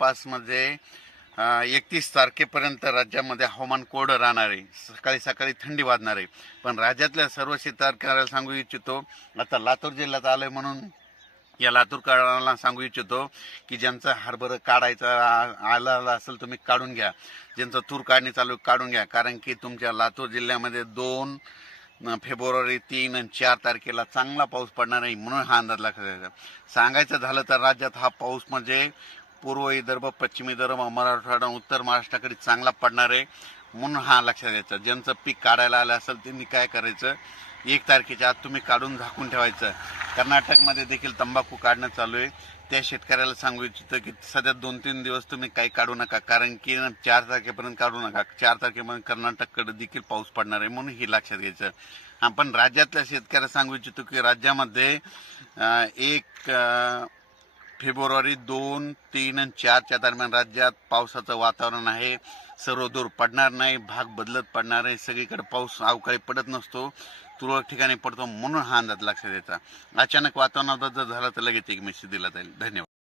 जवळपासमध्ये एकतीस तारखेपर्यंत राज्यामध्ये हवामान कोरडं राहणार आहे सकाळी सकाळी थंडी वाजणार. आहे पण राज्यातल्या सर्व शेतकऱ्याला सांगू इच्छितो आता लातूर जिल्ह्यात आलं आहे म्हणून या लातूरकरांना सांगू इच्छितो की ज्यांचं हरभरं काढायचा आला आलं असेल तुम्ही काढून घ्या. ज्यांचं तूर काढणी चालू काढून घ्या. कारण की तुमच्या लातूर जिल्ह्यामध्ये दोन फेब्रुवारी तीन आणि चार तारखेला चांगला पाऊस पडणार आहे म्हणून हा अंदाज लक्षात सांगायचं झालं तर राज्यात हा पाऊस म्हणजे पूर्व विदर्भ पश्चिम विदर्भ मराठवाडा उत्तर महाराष्ट्राकडे चांगला पडणार आहे म्हणून हा लक्षात घ्यायचा. ज्यांचं पीक काढायला आलं असेल त्यांनी काय करायचं? एक तारखेच्या आत तुम्ही काढून झाकून ठेवायचं. कर्नाटकमध्ये देखील तंबाखू काढणं चालू आहे. त्या शेतकऱ्याला सांगू इच्छितो की सध्या दोन तीन दिवस तुम्ही काही काढू नका कारण की चार तारखेपर्यंत काढू नका. चार तारखेपर्यंत कर्नाटककडे देखील पाऊस पडणार आहे म्हणून ही लक्षात घ्यायचं. आपण राज्यातल्या शेतकऱ्याला सांगू इच्छितो की राज्यामध्ये एक फेब्रुवारी दोन तीन आणि चारच्या दरम्यान राज्यात पावसाचं वातावरण आहे. सर्वदूर पडणार नाही भाग बदलत पडणार आहे. सगळीकडे पाऊस अवकाळी पडत नसतो तुरळक ठिकाणी पडतो म्हणून हा अंदाज लक्षात द्यायचा अचानक वातावरणात जर झाला तर लगेच एक मेसेज दिला जाईल. धन्यवाद.